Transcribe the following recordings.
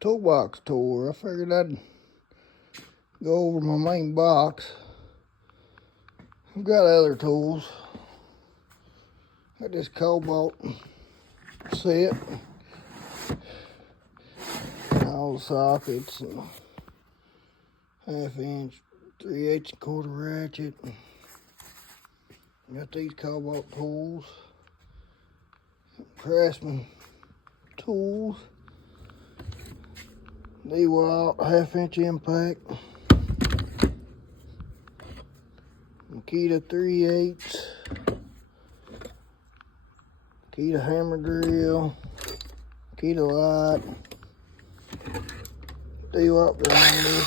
Toolbox tour. I figured I'd go over my main box. I've got other tools. Got this cobalt set, all the sockets, and 1/2 inch, 3/8 quarter ratchet. Got these cobalt tools, Craftsman tools, DeWalt 1/2 inch impact, Makita 3/8, Makita hammer drill, Makita light, DeWalt grinder,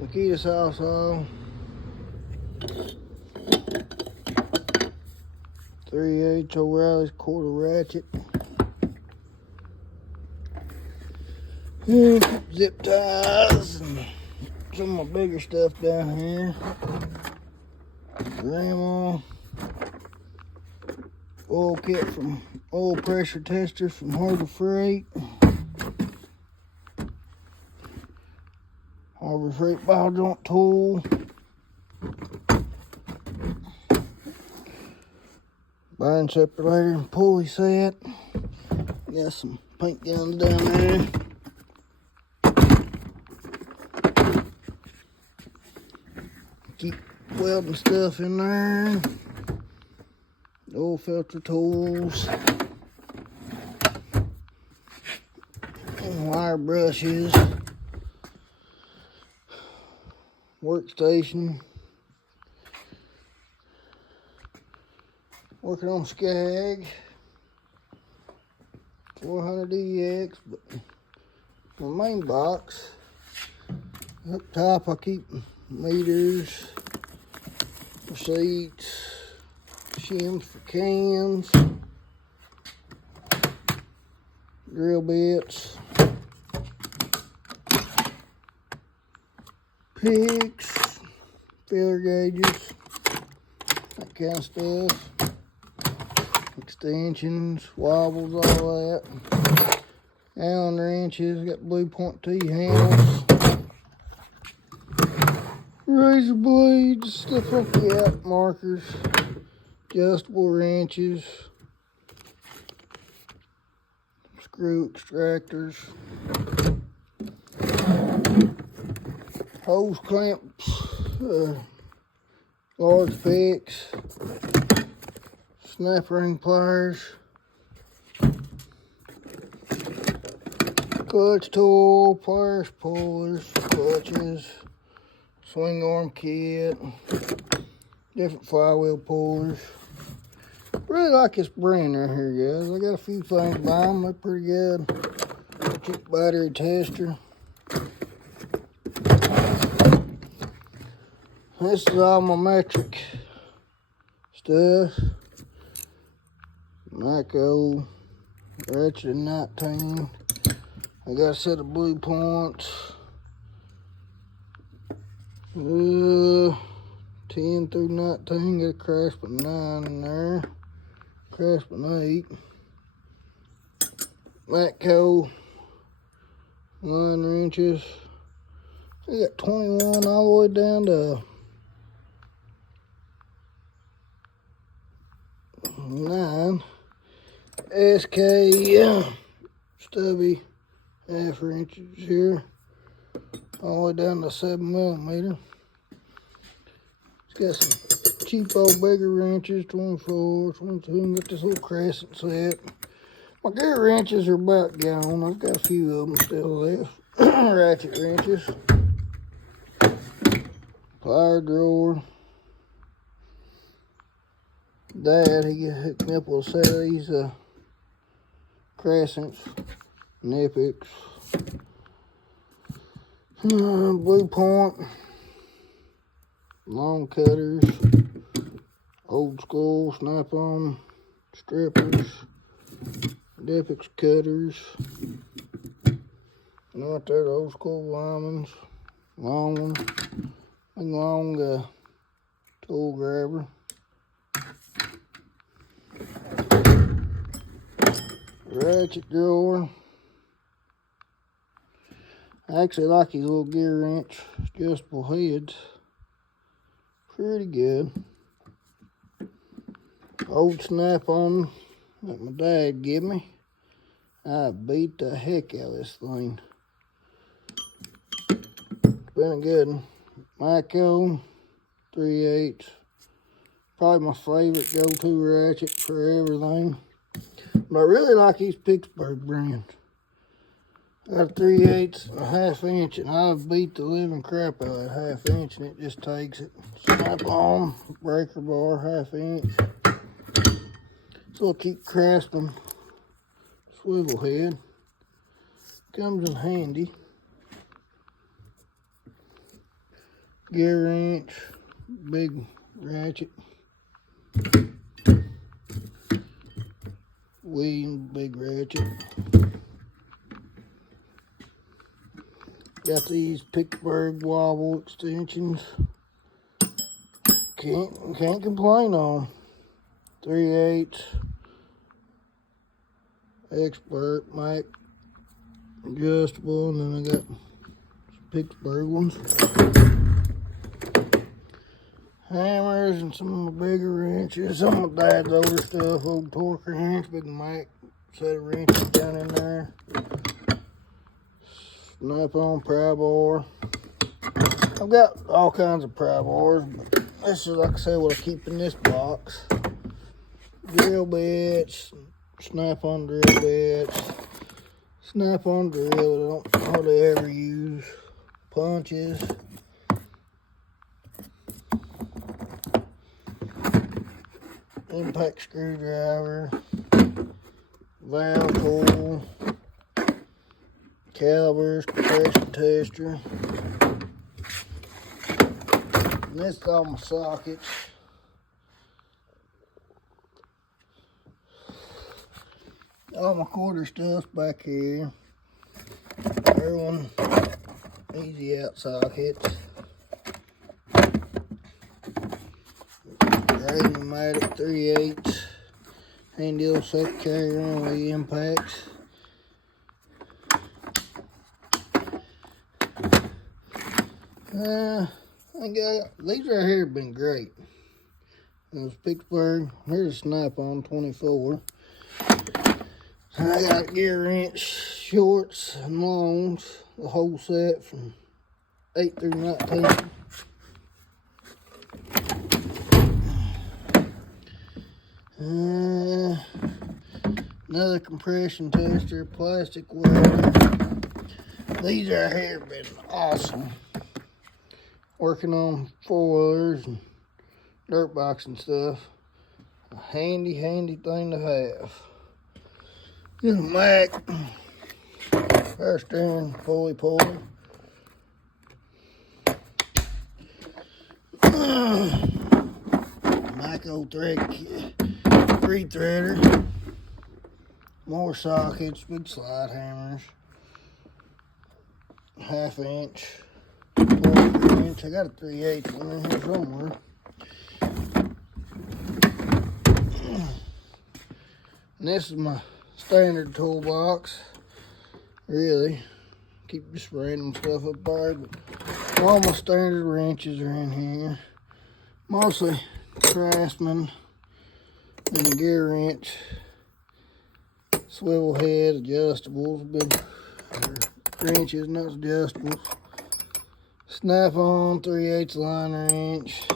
Makita saw, 3/8 O'Reilly's quarter ratchet, zip ties, and some of my bigger stuff down here. Grandma oil kit from oil pressure tester from Harbor Freight. Harbor Freight ball joint tool. Bearing separator and pulley set. Got some paint guns down there. Keep welding stuff in there. Oil filter tools. And wire brushes. Workstation. Working on Skag 400EX, but my main box, up top I keep meters, receipts, shims for cans, drill bits, picks, filler gauges, that kind of stuff. Extensions, wobbles, all that. Allen wrenches, got blue point T handles. Razor blades, stuff like that, markers, adjustable wrenches, screw extractors, hose clamps, large picks, snap ring pliers, clutch tool, pliers, pullers, clutches, swing arm kit, different flywheel pullers. Really like this brand right here, guys. I got a few things by them. They're pretty good. Cheap battery tester. This is all my metric stuff. Micro ratchet 19. I got a set of blue points. 10 through 19. Got a Craftsman 9 in there. Craftsman 8. Matco 9 wrenches. I got 21 all the way down to 9. SK stubby 1/2 inches here, all the way down to 7mm. It's got some cheap old bigger wrenches, 24, 22. Got this little crescent set. My gear wrenches are about gone. I've got a few of them still left. Ratchet wrenches, plier drawer. Dad, he hooked me up with a set of these crescents, Nipics, blue point, long cutters, old school snap-on strippers, Nipics cutters, and right there the old school lineman's, long one, big long tool grabber. Ratchet drawer, I actually like these little gear wrench adjustable heads. Pretty good. Old snap-on that my dad gave me. I beat the heck out of this thing. Been a good one. Micro 3/8. Probably my favorite go-to ratchet for everything. But I really like these Pittsburgh brands. I got a 3/8 and a 1/2 inch, and I've beat the living crap out of that 1/2 inch, and it just takes it. Snap on, breaker bar, 1/2 inch. So I'll keep crafting swivel head. Comes in handy. Gear wrench, big ratchet. Weed, big ratchet. Got these Pittsburgh wobble extensions. Can't complain on. 3/8 expert Mac adjustable, and then I got some Pittsburgh ones. Hammers and some of my bigger wrenches. Some of my dad's older stuff, old torque wrench, big Mac set of wrenches down in there. Snap-on pry bar. I've got all kinds of pry bars, but this is, like I said, what I keep in this box. Drill bits, snap-on drill bits, snap-on drill that I don't hardly ever use, punches, impact screwdriver, valve tool, calipers, compression tester, and this is all my sockets. All my quarter stuff's back here. Everyone easy out sockets. Pneumatic 3/8. Handy little set carry around with the impacts. I got these right here have been great. Those Pittsburgh. Here's a snap-on 24. I got gear wrench, shorts, and longs, the whole set from 8 through 19. Another compression tester, plastic welder. These right here have been awesome. Working on 4-wheelers and dirt bikes and stuff. A handy thing to have. This Mac power steering pulley. Micro thread 3-threader. More sockets, big slide hammers. 1/2 inch, 1/4 inch. I got a 3/8 one in here somewhere. And this is my standard toolbox. Really, keep just random stuff up there, but all my standard wrenches are in here. Mostly Craftsman and a gear wrench, swivel head adjustables, big wrenches, not adjustables. Snap-on 3/8 line wrench.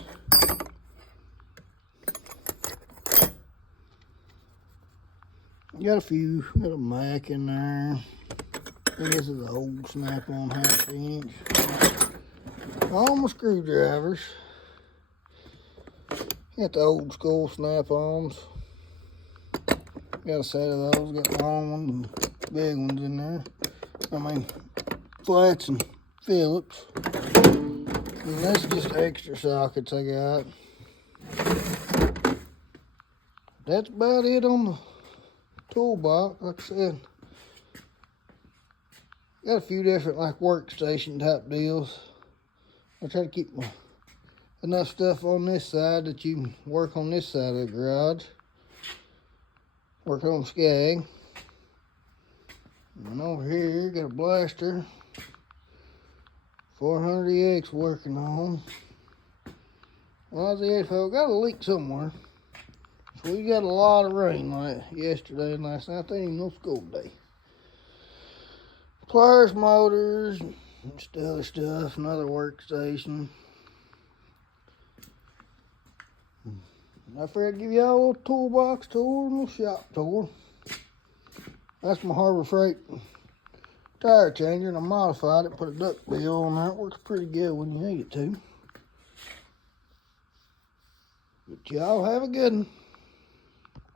Got a Mac in there. And this is the old snap-on 1/2 inch. All my screwdrivers. Got the old school snap-ons. Got a set of those. Got long ones and big ones in there. I mean, flats and Phillips. And that's just extra sockets I got. That's about it on the toolbox. Like I said, got a few different like workstation type deals. I try to keep enough stuff on this side that you can work on this side of the garage. Work on skag. And over here, got a blaster, 400EX working on. Well, the expo got a leak somewhere. So we got a lot of rain like yesterday and last night. They ain't even no school day. Pliers, motors, and other stuff, another workstation. I figured I'd give y'all a little toolbox tour and a little shop tour. That's my Harbor Freight tire changer, and I modified it, put a duck bill on there. It works pretty good when you need it to. But y'all have a good one.